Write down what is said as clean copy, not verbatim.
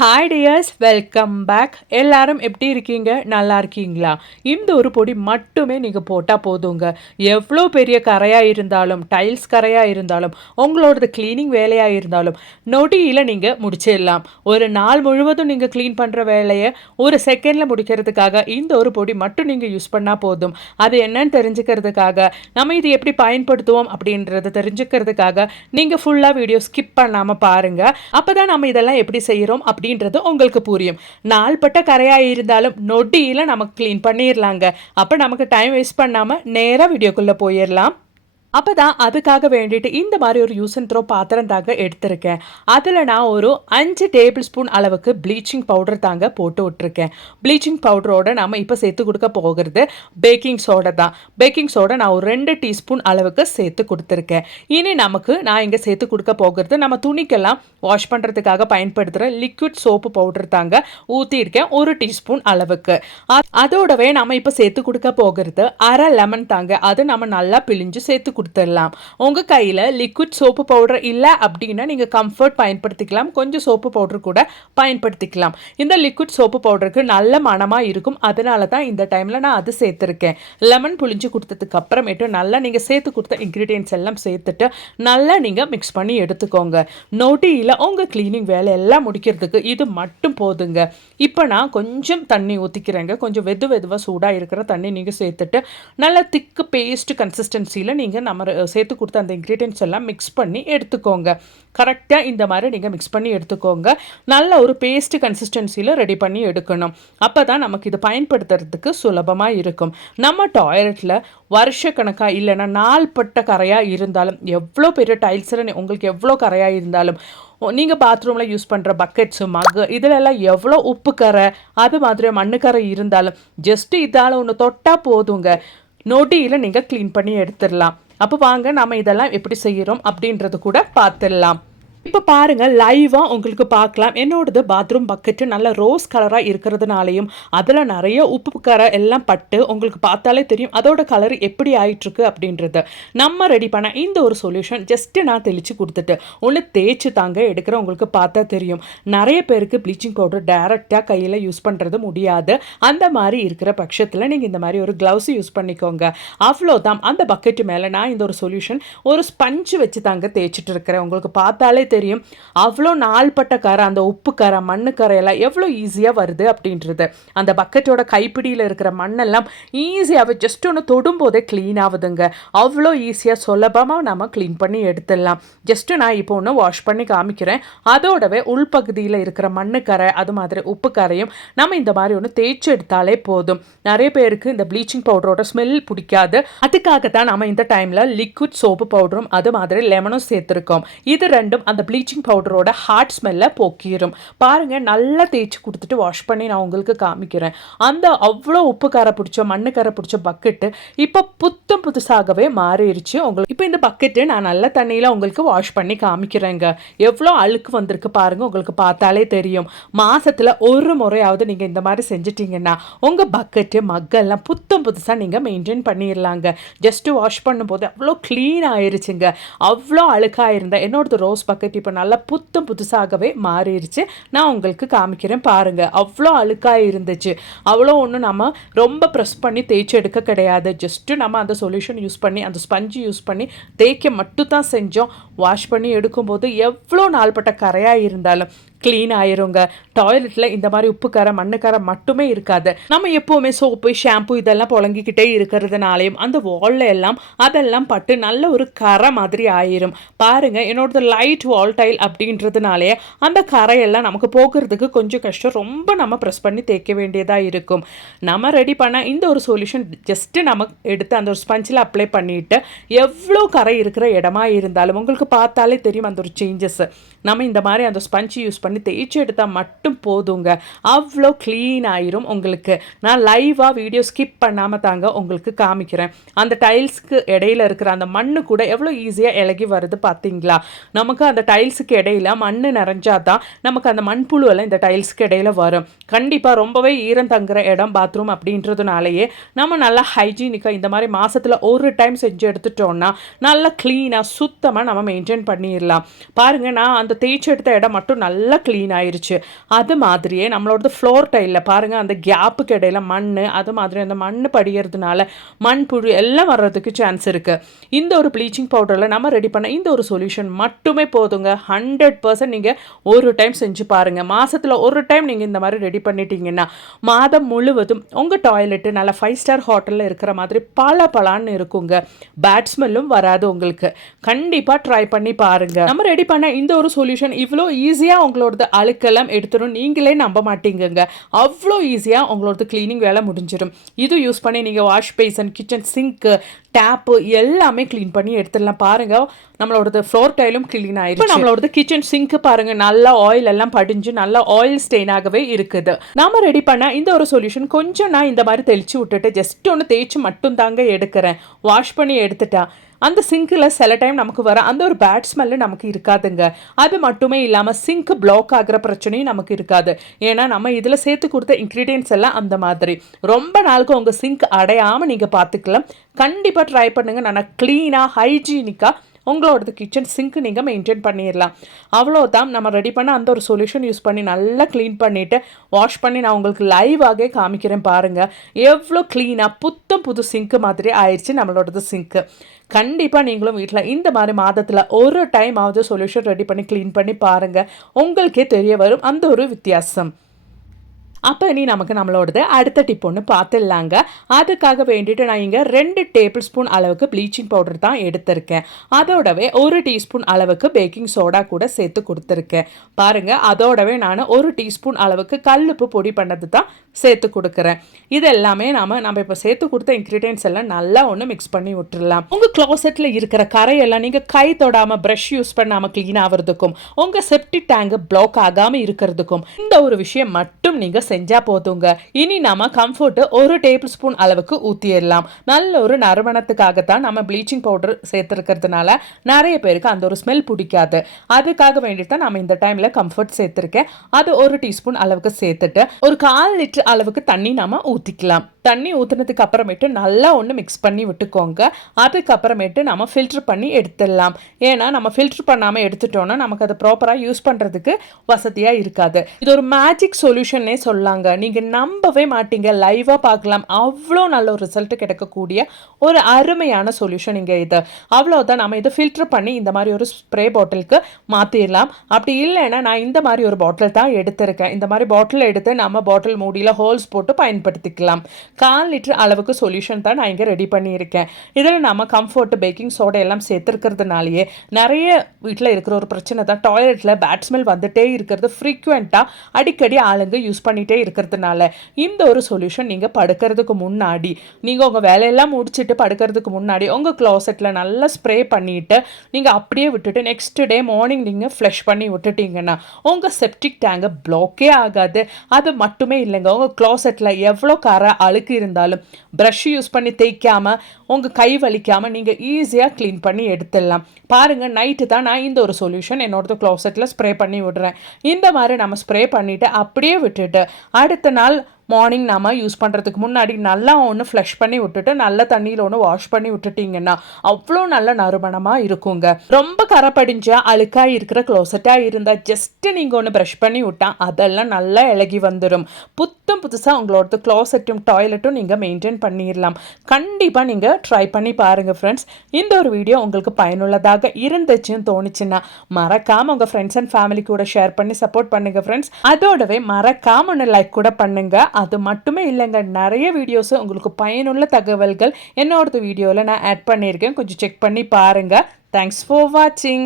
Hi tears, welcome back. எல்லாரும் எப்படி இருக்கீங்க? நல்லா இருக்கீங்களா? இந்த ஒரு பொடி மட்டுமே நீங்கள் போட்டால் போதுங்க. எவ்வளோ பெரிய கரையாக இருந்தாலும், டைல்ஸ் கரையாக இருந்தாலும், உங்களோடது க்ளீனிங் வேலையாக இருந்தாலும் நொடியில் நீங்கள் முடிச்சிடலாம். ஒரு நாள் முழுவதும் நீங்கள் க்ளீன் பண்ணுற வேலையை ஒரு செகண்டில் முடிக்கிறதுக்காக இந்த ஒரு பொடி மட்டும் நீங்கள் யூஸ் பண்ணால் போதும். அது என்னன்னு தெரிஞ்சுக்கிறதுக்காக, நம்ம இது எப்படி பயன்படுத்துவோம் அப்படின்றத தெரிஞ்சுக்கிறதுக்காக நீங்கள் ஃபுல்லாக வீடியோ ஸ்கிப் பண்ணாமல் பாருங்கள். அப்போ தான் நம்ம இதெல்லாம் எப்படி செய்கிறோம் அப்படின்றது உங்களுக்கு புரியும். நாள்பட்ட கரையாக இருந்தாலும் நொடியில் நமக்கு க்ளீன் பண்ணிடலாங்க. அப்போ நமக்கு டைம் வேஸ்ட் பண்ணாமல் நேராக வீடியோக்குள்ளே போயிடலாம். அப்போ தான் அதுக்காக வேண்டிட்டு இந்த மாதிரி ஒரு யூஸ் அண்ட் த்ரோ பாத்திரம் தாங்க எடுத்திருக்கேன். அதில் நான் ஒரு 5 டேபிள் ஸ்பூன் அளவுக்கு ப்ளீச்சிங் பவுடர் தாங்க போட்டு விட்டுருக்கேன். ப்ளீச்சிங் பவுடரோட நம்ம இப்போ சேர்த்து கொடுக்க போகிறது பேக்கிங் சோடா தான். பேக்கிங் சோடா நான் ஒரு 2 டீஸ்பூன் அளவுக்கு சேர்த்து கொடுத்துருக்கேன். இனி நான் இங்கே சேர்த்து கொடுக்க போகிறது நம்ம துணிக்கெல்லாம் வாஷ் பண்ணுறதுக்காக பயன்படுத்துகிற லிக்விட் சோப்பு பவுடர் தாங்க ஊற்றிருக்கேன், 1 டீஸ்பூன் அளவுக்கு. அதோடவே நம்ம இப்போ சேர்த்து கொடுக்க போகிறது அரை லெமன் தாங்க. அது நம்ம நல்லா பிழிஞ்சு சேர்த்து கொடுத்துடலாம். உங்கள் கையில் லிக்விட் சோப்பு பவுடர் இல்லை அப்படின்னா நீங்கள் கம்ஃபர்ட் பயன்படுத்திக்கலாம், கொஞ்சம் சோப்பு பவுடர் கூட பயன்படுத்திக்கலாம். இந்த லிக்விட் சோப்பு பவுடருக்கு நல்ல மனமாக இருக்கும், அதனால தான் இந்த டைமில் நான் அது சேர்த்துருக்கேன். லெமன் புளிஞ்சு கொடுத்ததுக்கு அப்புறமேட்டு நல்லா நீங்கள் சேர்த்து கொடுத்த இன்க்ரீடியன்ட்ஸ் எல்லாம் சேர்த்துட்டு நல்லா நீங்கள் மிக்ஸ் பண்ணி எடுத்துக்கோங்க. நொடியில் உங்கள் க்ளீனிங் வேலை எல்லாம் முடிக்கிறதுக்கு இது மட்டும் போதுங்க. இப்போ நான் கொஞ்சம் தண்ணி ஊற்றிக்கிறேங்க. கொஞ்சம் வெதுவாக சூடாக இருக்கிற தண்ணி நீங்கள் சேர்த்துட்டு நல்லா திக்கு பேஸ்ட் கன்சிஸ்டன்சியில் நீங்கள் நம்ம சேர்த்து கொடுத்த அந்த இன்க்ரீடியன்ட்ஸ் எல்லாம் மிக்ஸ் பண்ணி எடுத்துக்கோங்க. கரெக்டாக இந்த மாதிரி நீங்கள் மிக்ஸ் பண்ணி எடுத்துக்கோங்க. நல்ல ஒரு பேஸ்ட் கன்சிஸ்டன்சியில் ரெடி பண்ணி எடுக்கணும். அப்போ தான் நமக்கு இது பயன்படுத்துறதுக்கு சுலபமாக இருக்கும். நம்ம டாய்லெட்டில் வருஷக்கணக்காக இல்லைன்னா நாள்பட்ட கரையாக இருந்தாலும், எவ்வளோ பெரிய டைல்ஸில் உங்களுக்கு எவ்வளோ கரையாக இருந்தாலும், நீங்கள் பாத்ரூமில் யூஸ் பண்ணுற பக்கெட்ஸு மக்கு இதிலெல்லாம் எவ்வளோ உப்பு கரை அது மாதிரி மண்ணுக்கரை இருந்தாலும் ஜஸ்ட்டு இதால் ஒன்று தொட்டால் போதுங்க, நொடியில் நீங்கள் க்ளீன் பண்ணி எடுத்துடலாம். அப்போ வாங்க நம்ம இதெல்லாம் எப்படி செய்கிறோம் அப்படின்றது கூட பார்த்துடலாம். இப்போ பாருங்கள், லைவாக உங்களுக்கு பார்க்கலாம். என்னோடது பாத்ரூம் பக்கெட்டு நல்ல ரோஸ் கலராக இருக்கிறதுனாலையும் அதில் நிறைய உப்பு கரை எல்லாம் பட்டு உங்களுக்கு பார்த்தாலே தெரியும் அதோட கலர் எப்படி ஆயிட்டுருக்கு அப்படின்றது. நம்ம ரெடி பண்ண இந்த ஒரு சொல்யூஷன் ஜஸ்ட்டு நான் தெளித்து கொடுத்துட்டு ஒன்று தேய்ச்சி தாங்க எடுக்கிற உங்களுக்கு பார்த்தா தெரியும். நிறைய பேருக்கு ப்ளீச்சிங் பவுடர் டைரெக்டாக கையில் யூஸ் பண்ணுறது முடியாது. அந்த மாதிரி இருக்கிற பட்சத்தில் நீங்கள் இந்த மாதிரி ஒரு க்ளவுஸ் யூஸ் பண்ணிக்கோங்க. அவ்வளோதான். அந்த பக்கெட்டு மேலே நான் இந்த ஒரு சொல்யூஷன் ஒரு ஸ்பஞ்சு வச்சு தாங்க தேய்ச்சிட்டு இருக்கிறேன். உங்களுக்கு பார்த்தாலே தெரியும் அவ்வளோ நாள்பட்ட கரை, அந்த உப்பு கரை மண்ணு கரையெல்லாம் எவ்வளோ ஈஸியாக வருது அப்படின்றது. அந்த பக்கெட்டோட கைப்பிடியில் இருக்கிற மண்ணெல்லாம் ஈஸியாகவே ஜஸ்ட் ஒன்று தொடும்போதே க்ளீன் ஆகுதுங்க. அவ்வளோ ஈஸியாக சுலபமாக நம்ம க்ளீன் பண்ணி எடுத்துடலாம். ஜஸ்ட்டு நான் இப்போ ஒன்று வாஷ் பண்ணி காமிக்கிறேன். அதோடவே உள்பகுதியில் இருக்கிற மண்ணு கரை அது மாதிரி உப்பு கரையும் நம்ம இந்த மாதிரி ஒன்று தேய்ச்சி எடுத்தாலே போதும். நிறைய பேருக்கு இந்த ப்ளீச்சிங் பவுடரோட ஸ்மெல் பிடிக்காது. அதுக்காக தான் நம்ம இந்த டைமில் லிக்விட் சோப்பு பவுடரும் அது மாதிரி லெமனும் சேர்த்துருக்கோம். இது ரெண்டும் அந்த ப்ளீச்சிங் பவுடரோட ஹார்ட் ஸ்மெல்லை போக்கிடும். பாருங்கள், நல்லா தேய்ச்சி கொடுத்துட்டு வாஷ் பண்ணி நான் உங்களுக்கு காமிக்கிறேன். அந்த அவ்வளோ உப்பு கரை பிடிச்ச மண்ணு கரை பிடிச்ச பக்கெட்டு இப்போ புதுசாகவே மாறிடுச்சு. உங்களுக்கு இப்போ இந்த பக்கெட்டு நான் நல்ல தண்ணியில் உங்களுக்கு வாஷ் பண்ணி காமிக்கிறேங்க. எவ்வளோ அழுக்கு வந்திருக்கு பாருங்கள், உங்களுக்கு பார்த்தாலே தெரியும். மாதத்தில் ஒரு முறையாவது நீங்கள் இந்த மாதிரி செஞ்சிட்டிங்கன்னா உங்கள் பக்கெட்டு மக்கெல்லாம் புதுசாக நீங்கள் மெயின்டைன் பண்ணிடலாங்க. ஜஸ்ட்டு வாஷ் பண்ணும்போது அவ்வளோ க்ளீன் ஆயிடுச்சுங்க. அவ்வளோ அழுக்காக இருந்தால் என்னோடது ரோஸ் பக்கெட் இப்போ நல்லா புதுசாகவே மாறிடுச்சு. நான் உங்களுக்கு காமிக்கிறேன் பாருங்கள். அவ்வளோ அழுக்காக இருந்துச்சு. அவ்வளோ ஒன்றும் நம்ம ரொம்ப ப்ரெஸ் பண்ணி தேய்ச்சி எடுக்க கிடையாது. ஜஸ்ட்டு நம்ம அந்த சொல்யூஷன் யூஸ் பண்ணி அந்த ஸ்பஞ்சு யூஸ் பண்ணி தேய்க்க மட்டும் தான் செஞ்சோம். வாஷ் பண்ணி எடுக்கும்போது எவ்வளோ நாள்பட்ட கரையாக இருந்தாலும் க்ளீன் ஆயிருங்க. டாய்லெட்டில் இந்த மாதிரி உப்பு கரை மண்ணு கரை மட்டுமே இருக்காது. நம்ம எப்போவுமே சோப்பு ஷாம்பு இதெல்லாம் புழங்கிக்கிட்டே இருக்கிறதுனாலையும் அந்த வாலில் எல்லாம் அதெல்லாம் பட்டு நல்ல ஒரு கரை மாதிரி ஆயிரும். பாருங்கள், என்னோடது லைட் வால் டைல் அப்படின்றதுனாலே அந்த கரையெல்லாம் நமக்கு போக்குறதுக்கு கொஞ்சம் கஷ்டம். ரொம்ப நம்ம ப்ரெஸ் பண்ணி தேய்க்க வேண்டியதாக இருக்கும். நம்ம ரெடி பண்ண இந்த ஒரு சொல்யூஷன் ஜஸ்ட்டு நம்ம எடுத்து அந்த ஒரு ஸ்பஞ்சில் அப்ளை பண்ணிவிட்டு எவ்வளோ கரை இருக்கிற இடமா இருந்தாலும் உங்களுக்கு பார்த்தாலே தெரியும் அந்த ஒரு சேஞ்சஸ். நம்ம இந்த மாதிரி அந்த ஸ்பஞ்ச் யூஸ் பண்ணி தேய்ச்சி எடுத்தால் மட்டும் போதுங்க. அவ்வளோ க்ளீன் ஆயிரும் உங்களுக்கு. நான் லைவாக வீடியோ ஸ்கிப் பண்ணாமல் தாங்க உங்களுக்கு காமிக்கிறேன். அந்த டைல்ஸ்க்கு இடையில இருக்கிற அந்த மண்ணு கூட எவ்வளோ ஈஸியாக இலகி வருது பார்த்தீங்களா? நமக்கு அந்த டைல்ஸுக்கு இடையில மண் நிறைஞ்சாதான் நமக்கு அந்த மண்புழுவெல்லாம் இந்த டைல்ஸ்க்கு இடையில வரும். கண்டிப்பாக ரொம்பவே ஈரம் தங்குற இடம் பாத்ரூம் அப்படின்றதுனாலேயே நம்ம நல்லா ஹைஜீனிக்காக இந்த மாதிரி மாதத்தில் ஒரு டைம் செஞ்சு எடுத்துட்டோம்னா நல்லா க்ளீனாக சுத்தமாக நம்ம மெயின்டைன் பண்ணிடலாம். பாருங்கள், நான் அந்த தேய்ச்சி எடுத்த இடம் மட்டும் நல்லா க்ளீன் ஆயிடுச்சு. அது மாதிரியே நம்மளோட ஃப்ளோர் டைலில் பாருங்கள், அந்த கேப்புக்கு இடையில மண், அது மாதிரி அந்த மண் படிகிறதுனால மண்புழு எல்லாம் வர்றதுக்கு சான்ஸ் இருக்குது. இந்த ஒரு ப்ளீச்சிங் பவுடரில் நம்ம ரெடி பண்ண இந்த ஒரு சொல்யூஷன் மட்டுமே போதுங்க. 100% நீங்கள் ஒரு டைம் செஞ்சு பாருங்கள். மாதத்தில் ஒரு டைம் நீங்கள் இந்த மாதிரி ரெடி பண்ணிட்டீங்கன்னா மாதம் முழுவதும் உங்கள் டாய்லெட்டு நல்லா 5 ஸ்டார் ஹோட்டலில் இருக்கிற மாதிரி பலான்னு இருக்குங்க. பேட் ஸ்மெல்லும் வராது உங்களுக்கு. கண்டிப்பாக ட்ரை பண்ணி பாருங்கள். நம்ம ரெடி பண்ண இந்த ஒரு சொல்யூஷன் இவ்வளோ ஈஸியாக உங்களோட அழுக்கெல்லாம் எடுத்துடும் நீங்களே நம்ப மாட்டீங்கங்க. அவ்வளோ ஈஸியாக உங்களோட க்ளீனிங் வேலை முடிஞ்சிடும். இது யூஸ் பண்ணி நீங்கள் வாஷ் பேசன், கிச்சன் சிங்க்கு, டேப்பு எல்லாமே க்ளீன் பண்ணி எடுத்துடலாம். பாருங்கள், நம்மளோட ஃப்ளோர் டைலும் க்ளீன் ஆயிடுச்சு. இப்போ நம்மளோட கிச்சன் சிங்க்கு பாருங்கள், நல்லா ஆயில் எல்லாம் படிஞ்சு நல்லா ஆயில் ஸ்டெயினாகவே இருக்குது. நாம ரெடி பண்ண இந்த ஒரு சொல்யூஷன் கொஞ்சம் நான் இந்த மாதிரி தெளிச்சு விட்டுட்டு ஜஸ்ட் ஒன்று தேய்ச்சி மட்டும் தாங்க எடுக்கிறேன். வாஷ் பண்ணி எடுத்துட்டா அந்த சிங்கில் சில டைம் நமக்கு வர அந்த ஒரு பேட் ஸ்மெல்லு நமக்கு இருக்காதுங்க. அது மட்டுமே இல்லாமல் சிங்க் பிளாக் ஆகிற பிரச்சனையும் நமக்கு இருக்காது. ஏன்னா நம்ம இதில் சேர்த்து கொடுத்த இன்க்ரீடியன்ட்ஸ் எல்லாம் அந்த மாதிரி ரொம்ப நாளுக்கு உங்கள் சிங்க் அடையாமல் நீங்கள் பார்த்துக்கலாம். கண்டிப்பாக ட்ரை பண்ணுங்கள். நல்லா க்ளீனாக ஹைஜீனிக்காக உங்களோட கிச்சன் சிங்க் நீங்கள் மெயின்டைன் பண்ணிடலாம். அவ்வளோதான், நம்ம ரெடி பண்ண அந்த ஒரு சொல்யூஷன் யூஸ் பண்ணி நல்லா க்ளீன் பண்ணிவிட்டு வாஷ் பண்ணி நான் உங்களுக்கு லைவாகவே காமிக்கிறேன். பாருங்கள் எவ்வளோ க்ளீனாக புத்தம் புது சிங்க்கு மாதிரி ஆயிடுச்சு நம்மளோடது சிங்க்கு. கண்டிப்பாக நீங்களும் வீட்டில் இந்த மாதிரி மாதத்தில் ஒரு டைம் ஆவது சொல்யூஷன் ரெடி பண்ணி க்ளீன் பண்ணி பாருங்கள். உங்களுக்கே தெரிய வரும் அந்த ஒரு வித்தியாசம். அப்போ இனி நமக்கு நம்மளோடது அடுத்த டிப் ஒன்று பார்த்துடலாங்க. அதுக்காக வேண்டிட்டு நான் இங்கே 2 டேபிள் ஸ்பூன் அளவுக்கு ப்ளீச்சிங் பவுடர் தான் எடுத்திருக்கேன். அதோடவே 1 டீஸ்பூன் அளவுக்கு பேக்கிங் சோடா கூட சேர்த்து கொடுத்துருக்கேன். பாருங்கள், அதோடவே நான் 1 டீஸ்பூன் அளவுக்கு கல்லுப்பு பொடி பண்ணது தான் சேர்த்து கொடுக்குறேன். இது எல்லாமே நம்ம இப்போ சேர்த்து கொடுத்த இன்க்ரீடியன்ட்ஸ் எல்லாம் நல்லா ஒன்று மிக்ஸ் பண்ணி விட்டுடலாம். உங்கள் க்ளாசெட்டில் இருக்கிற கரையெல்லாம் நீங்கள் கை தொடாமல் ப்ரஷ் யூஸ் பண்ணாமல் க்ளீன் ஆகிறதுக்கும் உங்கள் செப்டிக் டேங்க் பிளாக் ஆகாமல் இருக்கிறதுக்கும் இந்த ஒரு விஷயம் மட்டும் நீங்கள் செஞ்சா போதுங்க. இனி நாம கம்ஃபர்ட் 1 டேபிள் ஸ்பூன் அளவுக்கு ஊற்றிடலாம். நல்ல ஒரு நறுமணத்துக்காகத்தான் நம்ம ப்ளீச்சிங் பவுடர் சேர்த்துருக்கிறதுனால நிறைய பேருக்கு அந்த ஒரு ஸ்மெல் பிடிக்காது. அதுக்காக வேண்டிட்டு தான் நம்ம இந்த டைமில் கம்ஃபர்ட் சேர்த்துருக்கேன். அது 1 டீஸ்பூன் அளவுக்கு சேர்த்துட்டு ஒரு 1/4 லிட்டர் அளவுக்கு தண்ணி நாம ஊற்றிக்கலாம். தண்ணி ஊற்றுனதுக்கு அப்புறமேட்டு நல்லா ஒன்று மிக்ஸ் பண்ணி விட்டுக்கோங்க. அதுக்கப்புறமேட்டு நம்ம ஃபில்ட்ரு பண்ணி எடுத்துடலாம். ஏன்னா நம்ம ஃபில்ட்ரு பண்ணாமல் எடுத்துட்டோன்னா நமக்கு அதை ப்ராப்பராக யூஸ் பண்ணுறதுக்கு வசதியாக இருக்காது. இது ஒரு மேஜிக் சொல்யூஷன்னே சொல்லாங்க. நீங்கள் நம்பவே மாட்டீங்க, லைவாக பார்க்கலாம். அவ்வளோ நல்ல ஒரு ரிசல்ட் கிடைக்கக்கூடிய ஒரு அருமையான சொல்யூஷன் இங்கே இது. அவ்வளோதான், நம்ம இதை ஃபில்ட்ரு பண்ணி இந்த மாதிரி ஒரு ஸ்ப்ரே பாட்டிலுக்கு மாற்றிடலாம். அப்படி இல்லைன்னா நான் இந்த மாதிரி ஒரு பாட்டில் தான் எடுத்திருக்கேன். இந்த மாதிரி பாட்டில் எடுத்து நம்ம பாட்டில் மூடியில் ஹோல்ஸ் போட்டு பயன்படுத்திக்கலாம். 1/4 லிட்டர் அளவுக்கு சொல்யூஷன் தான் நான் இங்கே ரெடி பண்ணியிருக்கேன். இதில் நம்ம கம்ஃபர்ட், பேக்கிங் சோடா எல்லாம் சேர்த்துருக்கிறதுனாலேயே நிறைய வீட்டில் இருக்கிற ஒரு பிரச்சனை தான் டாய்லெட்டில் பேட் ஸ்மெல் வந்துட்டே இருக்கிறது. ஃப்ரீக்வெண்ட்டாக அடிக்கடி ஆளுங்க யூஸ் பண்ணிகிட்டே இருக்கிறதுனால இந்த ஒரு சொல்யூஷன் நீங்கள் படுக்கிறதுக்கு முன்னாடி, நீங்கள் உங்கள் வேலையெல்லாம் முடிச்சுட்டு படுக்கிறதுக்கு முன்னாடி உங்கள் க்ளாசெட்டில் நல்லா ஸ்ப்ரே பண்ணிவிட்டு நீங்கள் அப்படியே விட்டுட்டு நெக்ஸ்ட் டே மார்னிங் நீங்கள் ஃப்ளஷ் பண்ணி விட்டுட்டீங்கன்னா உங்கள் செப்டிக் டேங்கை பிளாக்கே ஆகாது. அது மட்டுமே இல்லைங்க, உங்கள் க்ளாசெட்டில் எவ்வளோ கரை அழுக்கு இருந்தாலும் ப்ரஷ் யூஸ் பண்ணி தேய்க்காம உங்கள் கை வலிக்காமல் நீங்கள் ஈஸியாக க்ளீன் பண்ணி எடுத்துடலாம். பாருங்கள், நைட்டு தான் நான் இந்த ஒரு சொல்யூஷன் என்னோட க்ளாசெட்டில் ஸ்ப்ரே பண்ணி விடுறேன். இந்த மாதிரி நம்ம ஸ்ப்ரே பண்ணிவிட்டு அப்படியே விட்டுட்டு அடுத்த நாள் மார்னிங் நாம் யூஸ் பண்ணுறதுக்கு முன்னாடி நல்லா ஒன்று ஃப்ளஷ் பண்ணி விட்டுட்டு நல்ல தண்ணியில் ஒன்று வாஷ் பண்ணி விட்டுட்டிங்கன்னா அவ்வளோ நல்ல நறுமணமாக இருக்குங்க. ரொம்ப கரை படிஞ்சா அழுக்காக இருக்கிற க்ளோசெட்டாக இருந்தால் ஜஸ்ட்டு நீங்கள் ஒன்று ப்ரஷ் பண்ணி விட்டால் அதெல்லாம் நல்லா இலகி வந்துடும். புத்தம் புதுசாக உங்களோட க்ளோசெட்டும் டாய்லெட்டும் நீங்கள் மெயின்டைன் பண்ணிடலாம். கண்டிப்பாக நீங்கள் ட்ரை பண்ணி பாருங்கள் ஃப்ரெண்ட்ஸ். இந்த ஒரு வீடியோ உங்களுக்கு பயனுள்ளதாக இருந்துச்சுன்னு தோணுச்சுன்னா மறக்காமல் உங்கள் ஃப்ரெண்ட்ஸ் அண்ட் ஃபேமிலி கூட ஷேர் பண்ணி சப்போர்ட் பண்ணுங்கள் ஃப்ரெண்ட்ஸ். அதோடவே மறக்காமல் ஒன்று லைக் கூட பண்ணுங்கள். அது மட்டுமே இல்லைங்க, நிறைய வீடியோஸ் உங்களுக்கு பயனுள்ள தகவல்கள் என்னோட வீடியோவில் நான் ஆட் பண்ணியிருக்கேன். கொஞ்சம் செக் பண்ணி பாருங்கள். தேங்க்ஸ் ஃபார் வாட்சிங்.